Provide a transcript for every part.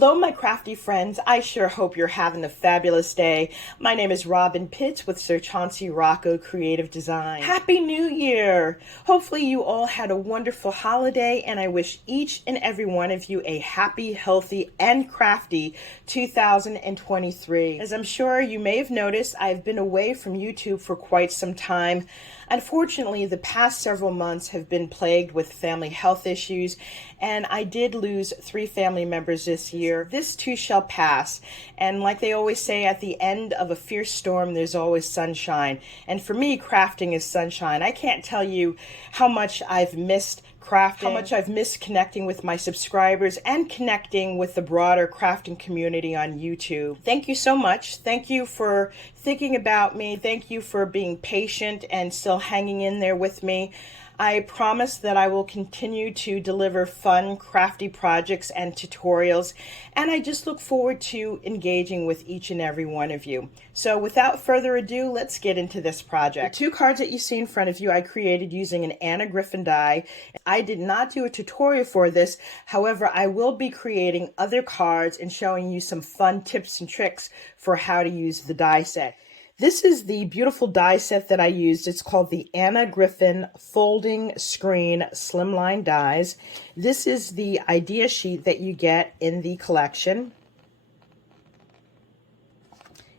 Hello, my crafty friends. I sure hope you're having a fabulous day. My name is Robyn Pitts with Sir Chauncey Rocco Creative Design. Happy New Year! Hopefully you all had a wonderful holiday, and I wish each and every one of you a happy, healthy, and crafty 2023. As I'm sure you may have noticed, I've been away from YouTube for quite some time. Unfortunately, the past several months have been plagued with family health issues, and I did lose 3 family members this year. This too shall pass, and like they always say, at the end of a fierce storm, there's always sunshine. And for me, crafting is sunshine. I can't tell you how much I've missed crafting, how much I've missed connecting with my subscribers and connecting with the broader crafting community on YouTube. Thank you so much. Thank you for thinking about me. Thank you for being patient and still hanging in there with me. I promise that I will continue to deliver fun, crafty projects and tutorials, and I just look forward to engaging with each and every one of you. So without further ado, let's get into this project. The 2 cards that you see in front of you I created using an Griffin die. I did not do a tutorial for this, however, I will be creating other cards and showing you some fun tips and tricks for how to use the die set. This is the beautiful die set that I used. It's called the Griffin Folding Screen Slimline Dies. This is the idea sheet that you get in the collection.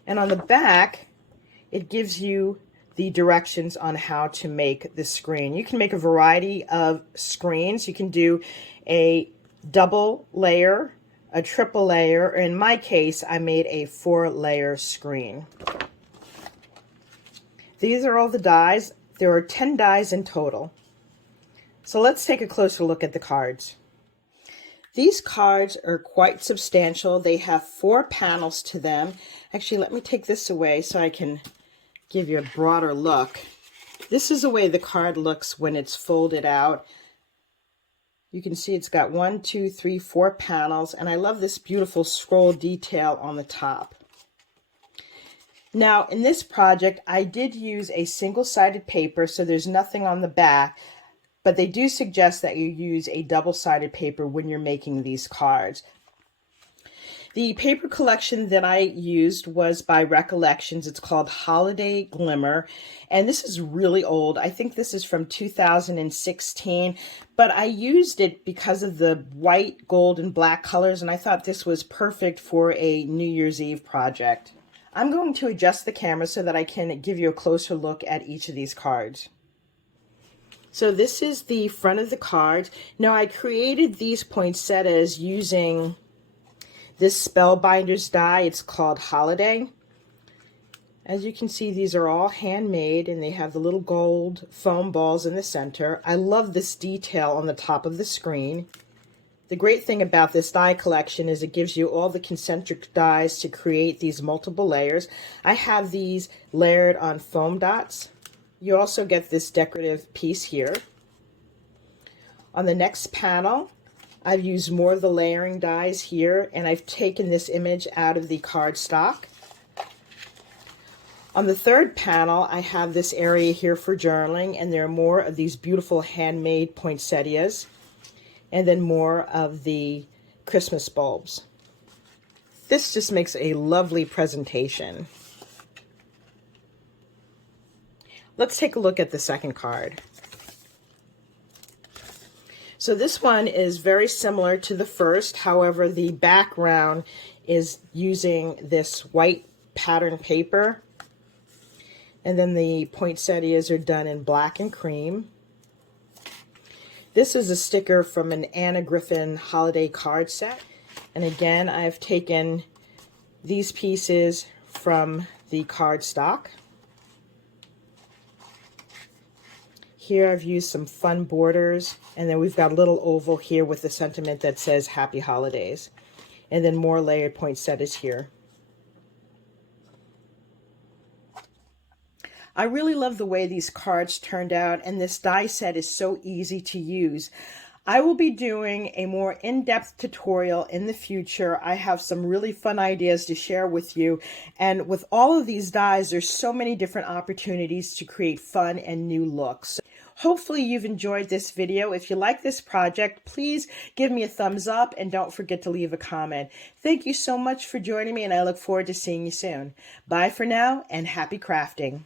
And on the back, it gives you the directions on how to make the screen. You can make a variety of screens. You can do a double layer, a triple layer, or in my case, I made a 4-layer screen. These are all the dies. There are 10 dies in total. So let's take a closer look at the cards. These cards are quite substantial. They have 4 panels to them. Actually, let me take this away so I can give you a broader look. This is the way the card looks when it's folded out. You can see it's got 1, 2, 3, 4 panels, and I love this beautiful scroll detail on the top. Now, in this project, I did use a single-sided paper, so there's nothing on the back, but they do suggest that you use a double-sided paper when you're making these cards. The paper collection that I used was by Recollections. It's called Holiday Glimmer, and this is really old. I think this is from 2016, but I used it because of the white, gold, and black colors, and I thought this was perfect for a New Year's Eve project. I'm going to adjust the camera so that I can give you a closer look at each of these cards. So this is the front of the card. Now I created these poinsettias using this Spellbinders die. It's called Holiday. As you can see, these are all handmade and they have the little gold foam balls in the center. I love this detail on the top of the screen. The great thing about this die collection is it gives you all the concentric dies to create these multiple layers. I have these layered on foam dots. You also get this decorative piece here. On the next panel, I've used more of the layering dies here, and I've taken this image out of the cardstock. On the third panel, I have this area here for journaling, and there are more of these beautiful handmade poinsettias, and then more of the Christmas bulbs. This just makes a lovely presentation. Let's take a look at the second card. So this one is very similar to the first, however the background is using this white pattern paper, and then the poinsettias are done in black and cream. This is a sticker from an Griffin holiday card set. And again, I've taken these pieces from the cardstock. Here I've used some fun borders, and then we've got a little oval here with the sentiment that says Happy Holidays. And then more layered poinsettias here. I really love the way these cards turned out, and this die set is so easy to use. I will be doing a more in-depth tutorial in the future. I have some really fun ideas to share with you. And with all of these dies, there's so many different opportunities to create fun and new looks. Hopefully you've enjoyed this video. If you like this project, please give me a thumbs up and don't forget to leave a comment. Thank you so much for joining me, and I look forward to seeing you soon. Bye for now, and happy crafting.